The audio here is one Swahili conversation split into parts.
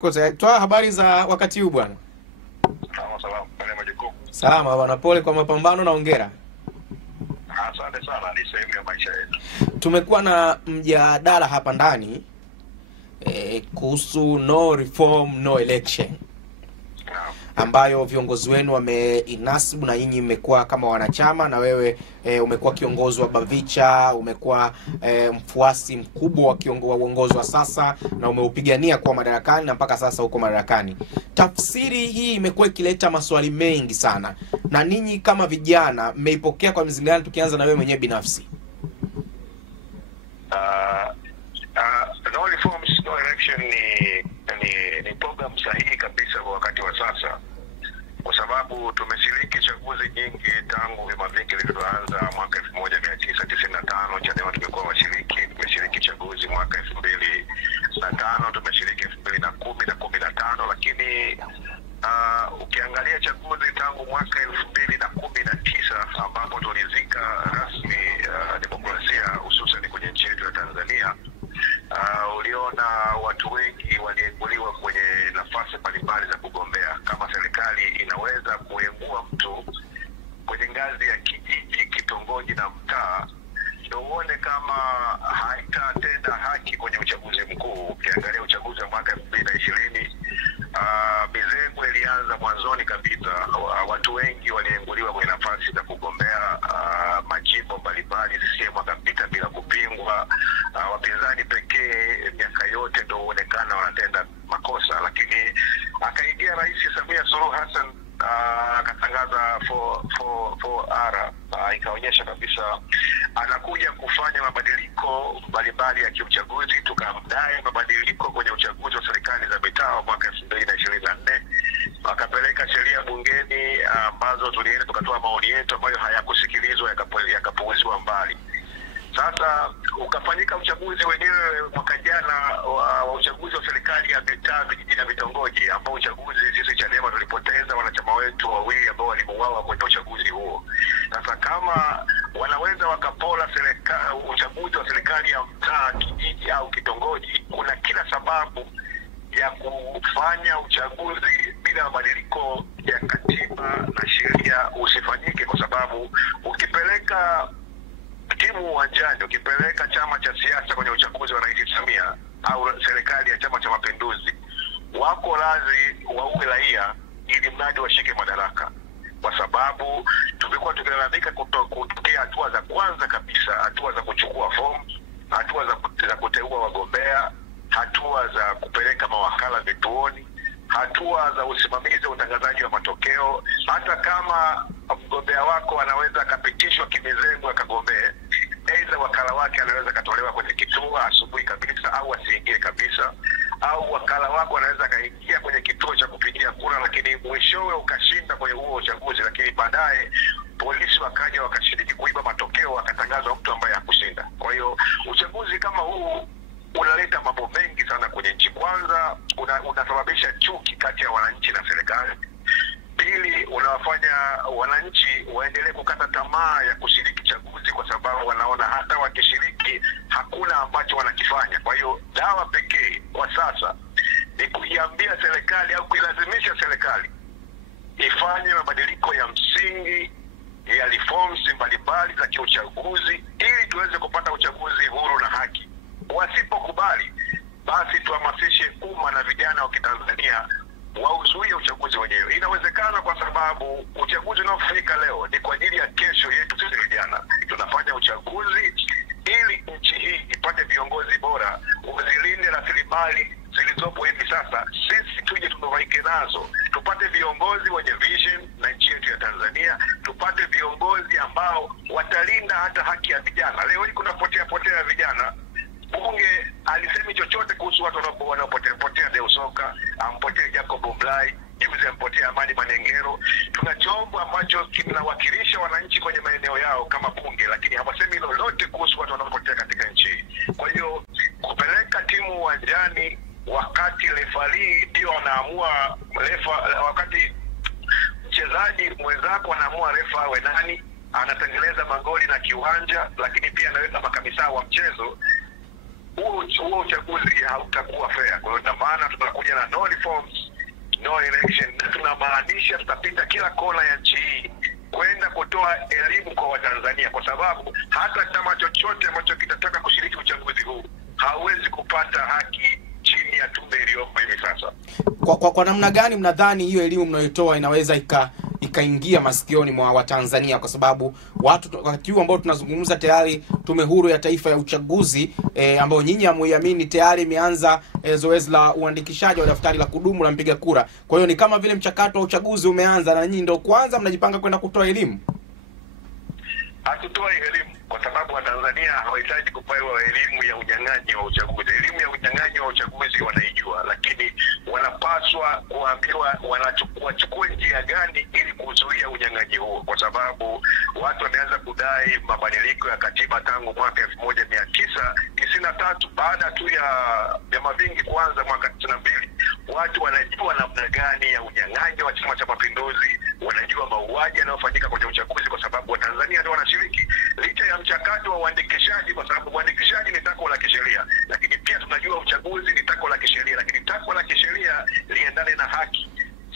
Toa habari za wakati huu bwana. Salama bwana, pole kwa mapambano na hongera. Asante sana, ni sehemu ya maisha yetu. Tumekuwa na mjadala hapa ndani kuhusu no reform no election, ambayo viongozi wenu wameinasibu na nyinyi mmekuwa kama wanachama, na wewe umekuwa kiongozi wa Bavicha, umekuwa mfuasi mkubwa wa uongozi wa sasa na umeupigania kwa madarakani na mpaka sasa uko madarakani. Tafsiri hii imekuwa ikileta maswali mengi sana, na ninyi kama vijana mmeipokea kwa mzinga gani, tukianza na wewe mwenyewe binafsi? No reforms no election ni program sahihi kabisa kwa wakati wa sasa, kwa sababu tumeshiriki chaguzi nyingi tangu vyama vingi vilivyoanza mwaka 1995. Chadema tumekuwa washiriki, tumeshiriki chaguzi mwaka 2005, tumeshiriki 2010 na 2015, lakini ukiangalia chaguzi tangu mwaka 2019 ambapo tulizika rasmi demokrasia hususan kwenye nchi yetu ya Tanzania, uliona watu wengi walienguliwa kwenye nafasi mbalimbali za kugombea. Kama serikali inaweza kuengua mtu kwenye ngazi ya kijiji, kitongoji na mtaa, ndio uone kama haitatenda haki kwenye uchaguzi mkuu. Ukiangalia uchaguzi wa mwaka 2020, mizengo ilianza mwanzoni kabisa. Watu wengi walienguliwa kwenye nafasi za kugombea majimbo mbalimbali. CCM wakapita bila kupingwa. Wapinzani pekee miaka yote ndio huonekana wanatenda makosa, lakini akaingia Rais Samia Suluhu Hassan akatangaza 4R, ikaonyesha kabisa anakuja kufanya mabadiliko mbalimbali ya kiuchaguzi. Tukamdai mabadiliko kwenye uchaguzi wa serikali za mitaa mwaka 2024, akapeleka sheria bungeni ambazo tulienda tukatoa maoni yetu ambayo hayakusikilizwa, yakapuuzwa mbali. Sasa ukafanyika uchaguzi wenyewe mwaka jana wa uchaguzi wa serikali ya mitaa, vijiji na vitongoji, ambao uchaguzi sisi Chadema tulipoteza wanachama wetu wawili ambao waliuawa kwenye uchaguzi huo. Sasa kama wanaweza wakapola uchaguzi wa serikali ya mtaa, kijiji au kitongoji, kuna kila sababu ya kufanya uchaguzi bila mabadiliko ya katiba na sheria usifanyike, kwa sababu ukipeleka timu uwanjani, ukipeleka chama cha siasa kwenye uchaguzi wa Rais Samia au serikali ya Chama cha Mapinduzi, wako lazi waue raia ili mradi washike madaraka, kwa sababu tumekuwa tukilalamika kutokea hatua za kwanza kabisa, hatua za kuchukua fomu, hatua za kuteua wagombea, hatua za kupeleka mawakala vituoni, hatua za usimamizi wa utangazaji wa matokeo. Hata kama mgombea wako anaweza akapitishwa kimizengo akagombea, aidha wakala wake anaweza katolewa kwenye kituo asubuhi kabisa au asiingie kabisa, au wakala wako anaweza akaingia kwenye kituo cha kupigia kura, lakini mwishowe ukashinda kwenye huo uchaguzi, lakini baadaye polisi wakaja wakashiriki kuiba matokeo, wakatangazwa mtu ambaye hakushinda. Kwa hiyo uchaguzi kama huu unaleta mambo mengi sana kwenye nchi. Kwanza unasababisha chuki kati ya wananchi na serikali. Pili, unawafanya wananchi waendelee kukata tamaa ya kushiriki chaguzi, kwa sababu wanaona hata wakishiriki hakuna ambacho wanakifanya. Kwa hiyo dawa pekee kwa sasa ni kuiambia serikali au kuilazimisha serikali ifanye mabadiliko ya msingi ya reforms mbalimbali za kiuchaguzi ili tuweze kupata uchaguzi huru na haki. Wasipokubali, basi tuhamasishe umma na vijana wa Kitanzania wauzuie uchaguzi wenyewe. Inawezekana, kwa sababu uchaguzi unaofanyika leo ni kwa ajili ya kesho yetu sisi vijana. Tunafanya uchaguzi ili nchi hii ipate viongozi bora, uzilinde rasilimali zilizopo hivi sasa, sisi tuje tunufaike nazo, tupate viongozi wenye vision na nchi yetu ya Tanzania, tupate viongozi ambao watalinda hata haki ya vijana. Leo hii kuna potea vijana. Bunge alisemi chochote kuhusu watu wanaopotea Deusoka, ampotea Jacob Mblai, juzi ampotea Amani Manengero. Tuna chombo ambacho kinawakilisha wananchi kwenye maeneo yao kama bunge, lakini hawasemi lolote kuhusu watu wanaopotea katika nchi. Kwa hiyo kupeleka timu uwanjani wakati refari ndio anaamua wakati mchezaji mwenzako anaamua refa awe nani, anatengeneza magoli na kiwanja, lakini pia anaweka makamisa wa mchezo, huo uchaguzi hautakuwa fair. Kwa hiyo na maana tutakuja na no reforms, no election, na tunamaanisha tutapita kila kona ya nchi hii kwenda kutoa elimu kwa Watanzania, kwa sababu hata chama chochote ambacho kitataka kushiriki uchaguzi huu hawezi kupata haki chini ya tume iliyopo hivi sasa. Kwa namna gani mnadhani hiyo elimu mnayotoa inaweza ikaingia masikioni mwa Watanzania, kwa sababu watu wakati huu ambao tunazungumza tayari Tume Huru ya Taifa ya Uchaguzi ambao nyinyi hamuiamini tayari imeanza zoezi la uandikishaji wa daftari la kudumu la mpiga kura. Kwa hiyo ni kama vile mchakato wa uchaguzi umeanza na nyinyi ndio kwanza mnajipanga kwenda kutoa elimu. Hatutoi elimu kwa sababu Watanzania hawahitaji kupewa elimu ya unyang'anyi wa uchaguzi. Elimu ya unyang'anyi wa uchaguzi wanaijua, lakini wanapaswa kuambiwa wachukue njia gani ili kuzuia unyang'anyi huo, kwa sababu watu wameanza kudai mabadiliko ya katiba tangu mwaka 1993 baada tu ya vyama vingi kuanza mwaka 92. Watu wanajua namna gani ya unyang'anyi wa Chama cha Mapinduzi, wanajua mauaji yanayofanyika kwenye uchaguzi, kwa sababu Watanzania ndio wanashiriki licha ya mchakato wa uandikishaji, kwa sababu uandikishaji ni takwa la kisheria, lakini pia tunajua uchaguzi ni takwa la kisheria, lakini takwa la kisheria liendane na haki.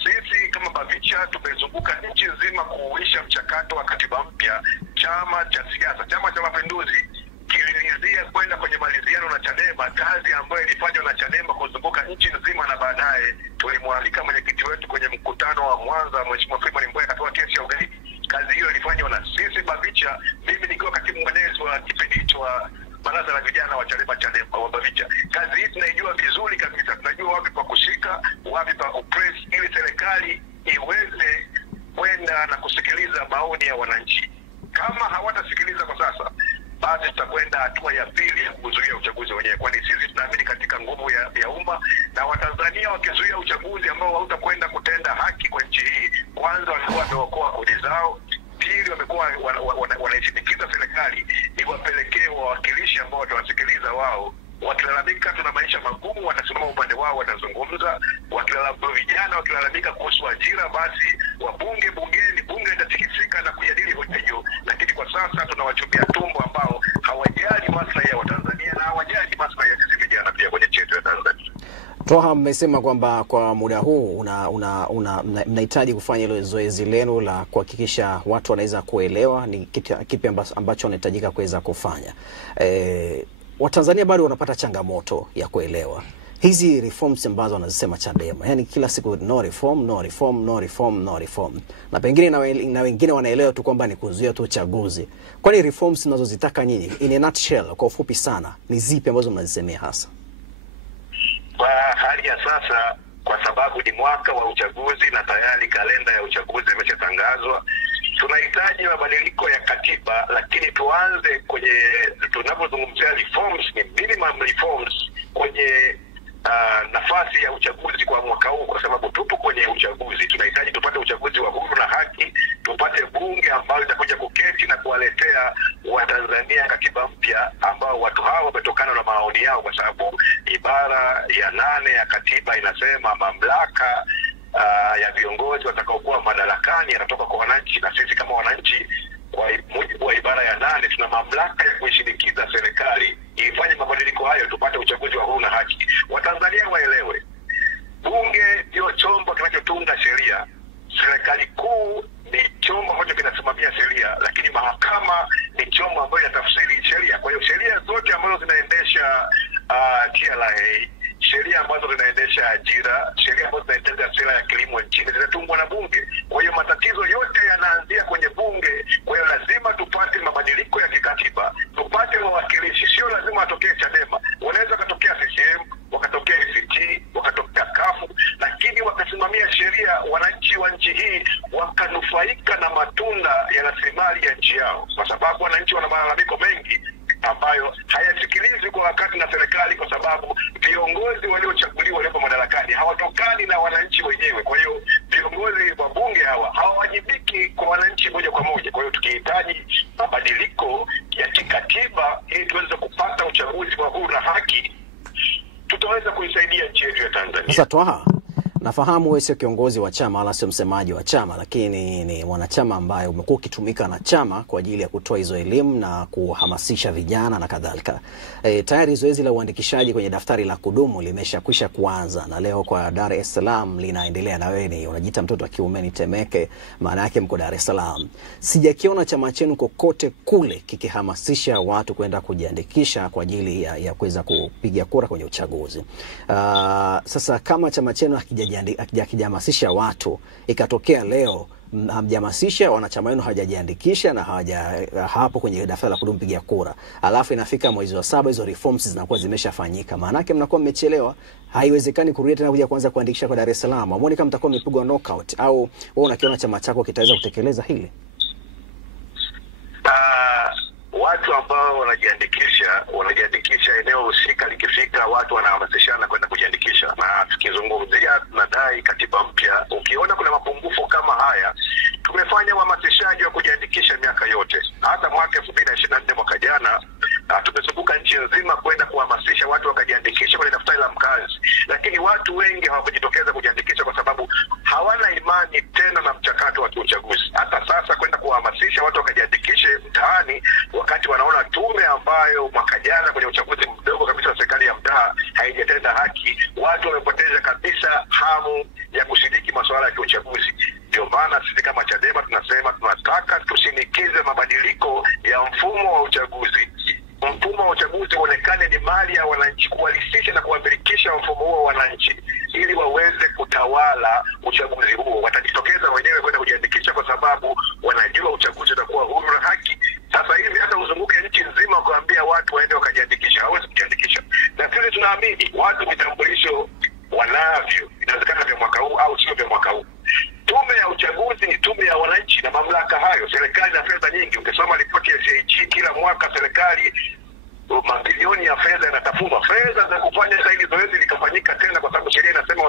Sisi kama Bavicha tumezunguka nchi nzima kuuisha mchakato wa katiba mpya. Chama cha siasa, Chama cha Mapinduzi, kililizia kwenda kwenye maliziano na Chadema, kazi ambayo ilifanywa na Chadema kuzunguka nchi nzima, na baadaye tulimwalika mwenyekiti wetu kwenye mkutano wa Mwanza, Mheshimiwa Freeman Mbowe, akatoa kesi ya ugaidi. Kazi hiyo ilifanywa na sisi Bavicha, mimi nikiwa katibu mwenezi wa kipindi hicho wa baraza la vijana wa Chadema wa Bavicha. Kazi hii tunaijua vizuri kabisa, tunajua wapi pa kushika, wapi pa kupress, ili serikali iweze kwenda na kusikiliza maoni ya wananchi. Kama hawatasikiliza kwa sasa, basi tutakwenda hatua ya pili ya kuzuia uchaguzi wenyewe, kwani sisi tunaamini katika nguvu ya umma, na Watanzania wakizuia uchaguzi ambao hautakwenda kutenda haki kwa nchi hii, kwanza walikuwa wameokoa kodi zao, pili wamekuwa wanaishinikiza serikali iwapelekee wawakilishi ambao watawasikiliza wao. Wakilalamika tuna maisha magumu, watasimama upande wao, watazungumza. Vijana wakilalamika kuhusu ajira, basi wabunge bungeni, bunge litatikisika na kujadili hoja hiyo. Lakini kwa sasa tunawachumia tumbo ambao hawajali maslahi ya Watanzania na hawajali maslahi ya sisi vijana pia kwenye chetu ya Tanzania. Twaha, mmesema kwamba kwa muda huu mnahitaji kufanya ile zoezi lenu la kuhakikisha watu wanaweza kuelewa ni kipi ambacho wanahitajika kuweza kufanya. Watanzania bado wanapata changamoto ya kuelewa hizi reforms ambazo wanazisema Chadema. Yaani kila siku no reform, no reform, no reform, no reform. Na pengine na wengine wanaelewa tu kwamba ni kuzuia tu uchaguzi. Kwani reforms mnazozitaka nyinyi in a nutshell, kwa ufupi sana, ni zipi ambazo mnazisemea hasa? Kwa hali ya sasa, kwa sababu ni mwaka wa uchaguzi na tayari kalenda ya uchaguzi imeshatangazwa, tunahitaji mabadiliko ya katiba, lakini tuanze kwenye tunapozungumzia reforms, ni minimum reforms kwenye nafasi ya uchaguzi kwa mwaka huu, kwa sababu tupo kwenye uchaguzi. Tunahitaji tupate uchaguzi wa huru na haki, tupate bunge ambalo litakuja kuketi na kuwaletea Watanzania katiba mpya ambao watu hao wametokana na maoni yao, kwa sababu ibara ya 8 ya katiba inasema mamlaka ya viongozi watakaokuwa madarakani yanatoka kwa wananchi, na sisi kama wananchi kwa mujibu wa ibara ya 8 tuna mamlaka ya kuishinikiza serikali ifanye mabadiliko hayo, tupate uchaguzi wa huru na haki. Watanzania waelewe, bunge ndio chombo kinachotunga sheria, serikali kuu ni chombo ambacho kinasimamia sheria, lakini mahakama ni chombo ambacho kinatafsiri sheria. Kwa hiyo sheria zote ambazo zinaendesha TRA, sheria ambazo zinaendesha ajira, sheria ambazo zinaendesha sera ya kilimo nchini zinatungwa na bunge. Kwa hiyo matatizo yote yanaanzia kwenye bunge. Kwa hiyo lazima tupate mabadiliko ya kikatiba, tupate wawakilishi. Sio lazima watokee Chadema, wanaweza kutokea CCM, wakatokea ACT, wakatokea CUF, lakini wakasimamia sheria, wananchi wa nchi hii wakanufaika na matunda ya rasilimali ya nchi yao, kwa sababu wananchi wana malalamiko mengi ambayo hayasikilizwi kwa wakati na serikali, kwa sababu viongozi waliochaguliwa waliopo madarakani hawatokani na wananchi wenyewe. Kwa hiyo viongozi wa bunge hawawajibiki kwa wananchi moja kwa moja. Kwa hiyo tukihitaji mabadiliko ya kikatiba ili tuweze kupata uchaguzi wa huru na haki, tutaweza kuisaidia nchi yetu ya Tanzania. Sasa Twaha, Nafahamu wewe sio kiongozi wa chama wala sio msemaji wa chama, lakini ni mwanachama ambaye umekuwa ukitumika na chama kwa ajili ya kutoa hizo elimu na kuhamasisha vijana na kadhalika. Tayari zoezi la uandikishaji kwenye daftari la kudumu limeshakwisha kuanza na leo kwa Dar es Salaam linaendelea, na wewe ni unajiita mtoto wa kiume ni Temeke, maana yake mko Dar es Salaam. Sijakiona chama chenu kokote kule kikihamasisha watu kwenda kujiandikisha kwa ajili ya kuweza kupiga kura kwenye uchaguzi. Sasa kama chama chenu hakijahamasisha watu, ikatokea leo hamjahamasisha wanachama wenu hawajajiandikisha na hapo kwenye daftari la kudumu piga kura, alafu inafika mwezi wa 7 hizo reforms zinakuwa zimeshafanyika, maana yake mnakuwa mmechelewa. Haiwezekani kurudi tena kuja kuanza kuandikisha kwa Dar es Salaam. Muone kama mtakuwa mmepigwa knockout, au wewe unakiona chama chako kitaweza kutekeleza hili? Watu ambao wanajiandikisha eneo husika, likifika watu wanahamasishana kwenda kujiandikisha. Na tukizungumzia tunadai katiba mpya, ukiona kuna mapungufu kama haya, tumefanya uhamasishaji wa kujiandikisha miaka yote. Hata mwaka 2024 mwaka jana tumezunguka nchi nzima kwenda kuhamasisha watu wakajiandikisha kwenye daftari la mkazi, lakini watu wengi hawakujitokeza kujiandikisha kwa sababu hawana imani tena na mchakato wa uchaguzi. Hata sasa kwenda kuhamasisha watu wakajiandikishe mtaani wakati wanaona tume ambayo mwaka jana kwenye uchaguzi mdogo kabisa wa serikali ya mtaa haijatenda haki, watu wamepoteza kabisa hamu ya kushiriki masuala ya uchaguzi. Ndio maana sisi kama Chadema tunasema tunataka tusinikize mabadiliko ya mfumo wa uchaguzi. Mfumo wa uchaguzi uonekane ni mali ya wananchi, kuwalisisha na kuwamilikisha mfumo huo wa wananchi ili waweze kutawala uchaguzi huo. Watajitokeza wenyewe kwenda kujiandikisha kwa sababu wanajua uchaguzi utakuwa huru na haki. Sasa hivi hata uzunguke nchi nzima kuambia watu waende wakajiandikisha, hawezi kujiandikisha. Na sisi tunaamini watu vitambulisho wanavyo, inawezekana vya mwaka huu au sio vya mwaka huu. Tume ya uchaguzi ni tume ya wananchi na mamlaka hayo. Serikali na fedha nyingi, ukisoma ripoti ya CAG kila mwaka serikali mabilioni ya fedha yanatafunwa, fedha za kufanya hili zoezi likafanyika tena, kwa sababu sheria inasema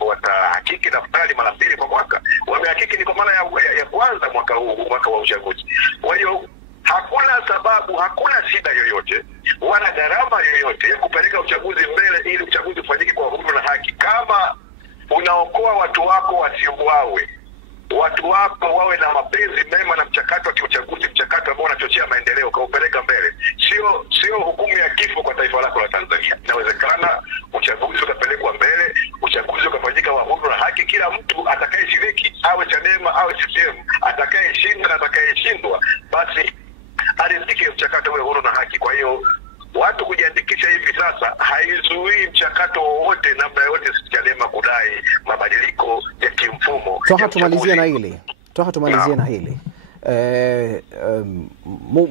watahakiki daftari mara 2 kwa mwaka. Wamehakiki ni kwa mara ya kwanza mwaka huu, mwaka wa uchaguzi. Kwa hiyo hakuna sababu, hakuna shida yoyote wala gharama yoyote ya kupeleka uchaguzi mbele ili uchaguzi ufanyike kwa huru na haki. Kama unaokoa watu wako wasiuawe, watu wako wawe na mapenzi mema na mchakato wa uchaguzi, mchakato ambao unachochea maendeleo, kaupeleka mbele, sio hukumu ya kifo kwa taifa lako la Tanzania. Inawezekana uchaguzi ukapelekwa mbele, uchaguzi ukafanyika wa huru na haki, kila mtu atakayeshiriki, awe Chadema awe CCM, atakayeshinda na atakayeshindwa, basi aridhike mchakato ule huru na haki. Kwa hiyo watu kujiandikisha hivi sasa haizuii mchakato wowote namna yote Chadema kudai mabadiliko ya kimfumo. Tumalizie na hili.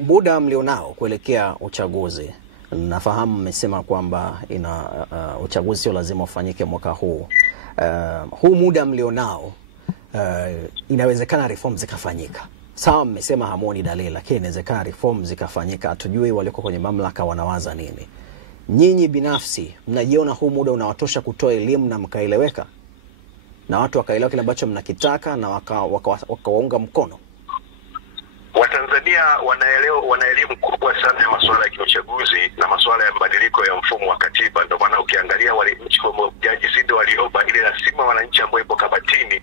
Muda mlionao kuelekea uchaguzi, nafahamu mmesema kwamba uchaguzi sio lazima ufanyike mwaka huu. Huu muda mlionao, inawezekana reforms zikafanyika. Sawa, mmesema hamuoni dalili, lakini inawezekana reforms zikafanyika. Hatujui walioko kwenye mamlaka wanawaza nini. Nyinyi binafsi mnajiona huu muda unawatosha kutoa elimu na mkaeleweka na watu wakaelewa kile ambacho mnakitaka na wakawaunga mkono? Watanzania wana elimu kubwa sana ya masuala ya uchaguzi na masuala ya mabadiliko ya mfumo wa katiba. Ndio maana ukiangalia nchi kama Jaji Sindo Warioba, ile rasimu wananchi ambao ipo kabatini,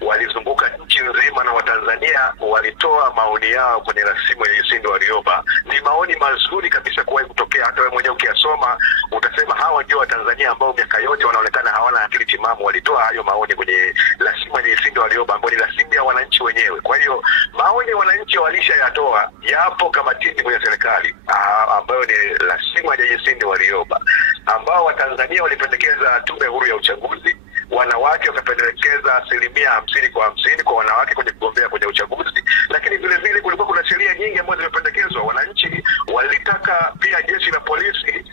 walizunguka nchi nzima na Watanzania walitoa maoni yao kwenye rasimu ya Sindo Warioba. Ni maoni mazuri kabisa kuwahi kutokea. Hata wewe mwenyewe ukiyasoma utasema hawa ndio Watanzania ambao miaka yote wanaonekana hawana akili timamu. Walitoa hayo maoni kwenye rasimu ya Sindo Warioba ambayo ni rasimu ya wananchi wenyewe. Kwa hiyo maoni ya wananchi walishayatoa, yapo kabatini kwenye serikali, ambayo ni rasimu ya Jaji Sindo Warioba, ambao Watanzania walipendekeza tume huru ya uchaguzi. Wanawake wakapendekeza 50% kwa 50 kwa wanawake kwenye kugombea kwenye uchaguzi. Lakini vile vile kulikuwa kuna sheria nyingi ambazo zimependekezwa. Wananchi walitaka pia jeshi la polisi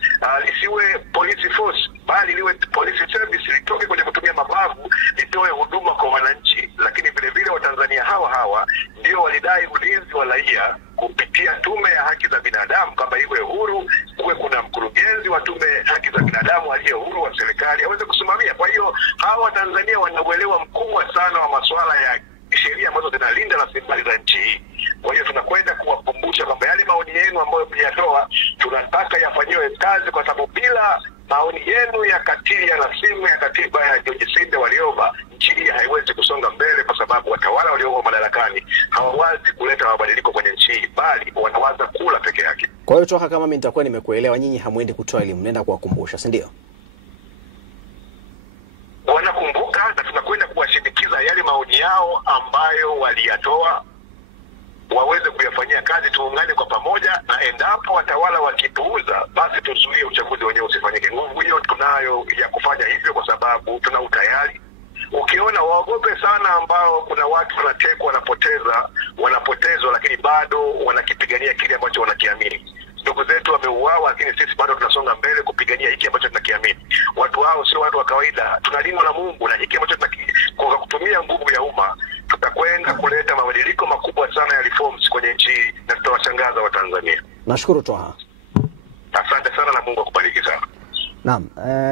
lisiwe police force, bali liwe police service, litoke kwenye kutumia mabavu, litoe huduma kwa wananchi. Lakini vile vile Watanzania hawa ndio walidai ulinzi wa raia kupitia tume ya haki za binadamu, kama iwe huru, kuwe kuna mkurugenzi wa tume haki za binadamu aliye huru wa serikali aweze kusimamia. Kwa hiyo hawa Tanzania wanauelewa mkubwa sana wa masuala ya sheria ambazo zinalinda rasilimali za nchi hii. Kwa hiyo tunakwenda kuwakumbusha kwamba yale maoni yenu ambayo mliyatoa tunataka yafanyiwe kazi, kwa sababu bila maoni yenu ya katili ya rasimu ya katiba ya Jaji mabadiliko kwenye nchi hii, bali wanawaza kula peke yake. Kwa hiyo Twaha, kama mimi nitakuwa nimekuelewa, nyinyi hamwendi kutoa elimu, nenda kuwakumbusha, si ndio? Wanakumbuka na tunakwenda kuwashindikiza yale maoni yao ambayo waliyatoa waweze kuyafanyia kazi. Tuungane kwa pamoja, na endapo watawala wakipuuza, basi tuzuie uchaguzi wenyewe usifanyike. Nguvu hiyo tunayo ya kufanya hivyo kwa sababu tuna utayari. Ukiona waogope sana ambao kuna watu wanatekwa, wanapotezwa, lakini bado wanakipigania kile ambacho wanakiamini. Ndugu zetu wameuawa, lakini sisi bado tunasonga mbele kupigania hiki ambacho tunakiamini. Watu hao sio watu wa kawaida, tunalindwa na Mungu, na hiki ambacho kwa kutumia nguvu ya umma tutakwenda kuleta mabadiliko makubwa sana ya reforms kwenye nchi, na tutawashangaza Watanzania. Nashukuru Twaha. Asante sana na Mungu akubariki sana. Naam.